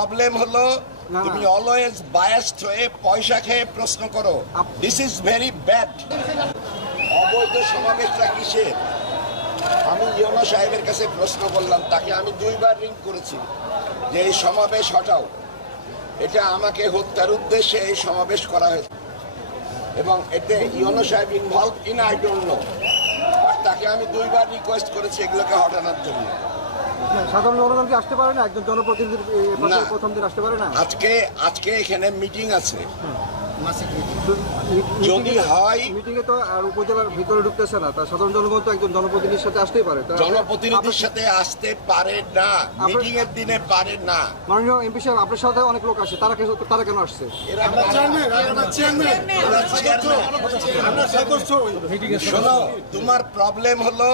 Problem হলো। তুমি always biased হয়ে পয়সা খেয়ে প্রশ্ন করো। দিস ইজ ভেরি ব্যাড অবৈধ সমাবেশটা কিসের? আমি ইয়নো সাহেবের কাছে প্রশ্ন করলাম তাকে আমি দুইবার রিং করেছি যে এই সমাবেশ হটাও। এটা আমাকে হত্যার উদ্দেশ্যে এই সমাবেশ করা হয়েছে। এবং এতে ইয়নো সাহেব involve in I don't know আর তাকে আমি দুইবার রিকোয়েস্ট করেছি এগুলোকে হটানোর জন্য। সাধারণ জনগণ কি আসতে পারে না? একজন জনপ্রতিনিধির এ, পাশে না। প্রথম দিন আসতে পারে না? আজকে আজকে এখানে মিটিং আছে। যদি মিটিংয়ে- হয় মিটিংয়ে তো আর উপজেলার ভিতরে ঢুকতেছে না। তা সাধারণ জনগণ তো একজন জনপ্রতিনিধির সাথে আসতেই পারে। জনপ্রতিনিধির আপনার- সাথে আসতে পারে না। মিটিং এর দিনে পারে না। মাননীয় এমপি সাহেব আপনার সাথে অনেক লোক আসে। তারা কেন তারা কেন আসছে? এরা শোনো তোমার প্রবলেম হলো।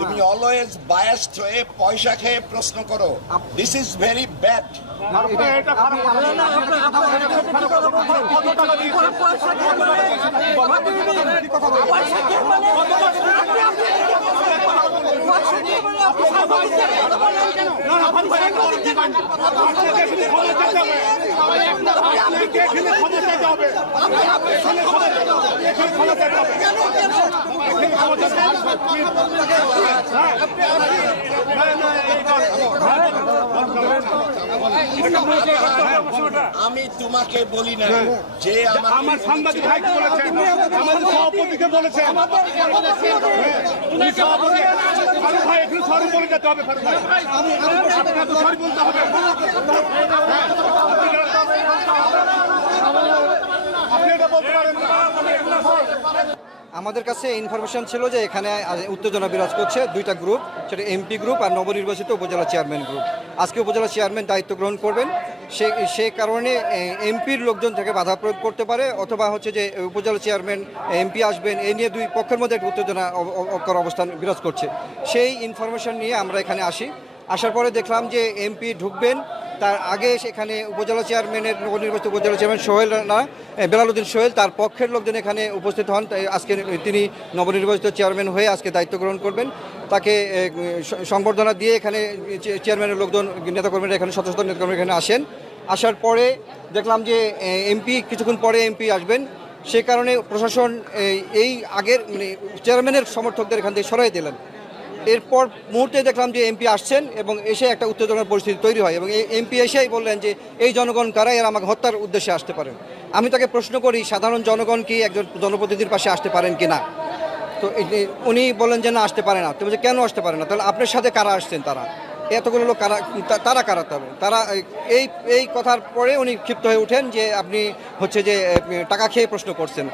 তুমি অলওয়েজ বায়াসড হয়ে পয়সা খেয়ে প্রশ্ন করো দিস ইজ ভেরি ব্যাড না, এটা- আপনি- আপনি- আমি তোমাকে বলি না, যে আমার সাংবাদিক ভাই বলেছেন আমাদের সভাপতিকে বলেছেন উনি সভাপতি ফারুক ভাই, এখানে সরি বলে যেতে হবে ফারুক ভাই। আপনাকে সরি বলতে হবে আপনি এটা বলতে পারেন না আমাদের কাছে ইনফরমেশন ছিল যে এখানে উত্তেজনা বিরাজ করছে দুইটা গ্রুপ সেটা এমপি গ্রুপ আর নবনির্বাচিত উপজেলা চেয়ারম্যান গ্রুপ আজকে উপজেলা চেয়ারম্যান দায়িত্ব গ্রহণ করবেন। সে সে কারণে এমপির লোকজন থেকে বাধা প্রয়োগ করতে পারে, অথবা হচ্ছে যে, উপজেলা চেয়ারম্যান এমপি আসবেন এই নিয়ে দুই পক্ষের মধ্যে একটা উত্তেজনা অবস্থান বিরাজ করছে। সেই ইনফরমেশন নিয়ে আমরা এখানে আসি। আসার পরে দেখলাম যে এমপি ঢুকবেন। তার আগে সেখানে উপজেলা চেয়ারম্যানের নবনির্বাচিত উপজেলা চেয়ারম্যান সোহেল রানা বেলালুদ্দিন সোহেল, তার পক্ষের লোকজন এখানে উপস্থিত হন। আজকে তিনি নবনির্বাচিত চেয়ারম্যান হয়ে আজকে দায়িত্ব গ্রহণ করবেন। তাকে সংবর্ধনা দিয়ে এখানে চেয়ারম্যানের লোকজন, নেতাকর্মীরা এখানে শত শত নেতাকর্মী এখানে আসেন। আসার পরে দেখলাম যে এমপি, কিছুক্ষণ পরে এমপি আসবেন। সে কারণে প্রশাসন এই আগের মানে চেয়ারম্যানের সমর্থকদের এখান থেকে সরাই দিলেন। এরপর মুহূর্তে দেখলাম যে এমপি আসছেন এবং এসে একটা উত্তেজনার পরিস্থিতি তৈরি হয় এবং এই এমপি এসেই বললেন যে এই জনগণ কারা এরা আমাকে হত্যার উদ্দেশ্যে আসতে পারেন। আমি তাকে প্রশ্ন করি, সাধারণ জনগণ কি একজন জনপ্রতিনিধির পাশে আসতে পারেন কি না তো উনি বলেন যে না, আসতে পারে না। তো বলছে, কেন আসতে পারে না? তাহলে আপনার সাথে কারা আসছেন তারা? এতগুলো লোক কারা তারা কারা তবে তারা এই এই কথার পরে উনি ক্ষিপ্ত হয়ে ওঠেন যে আপনি হচ্ছে যে টাকা খেয়ে প্রশ্ন করছেন।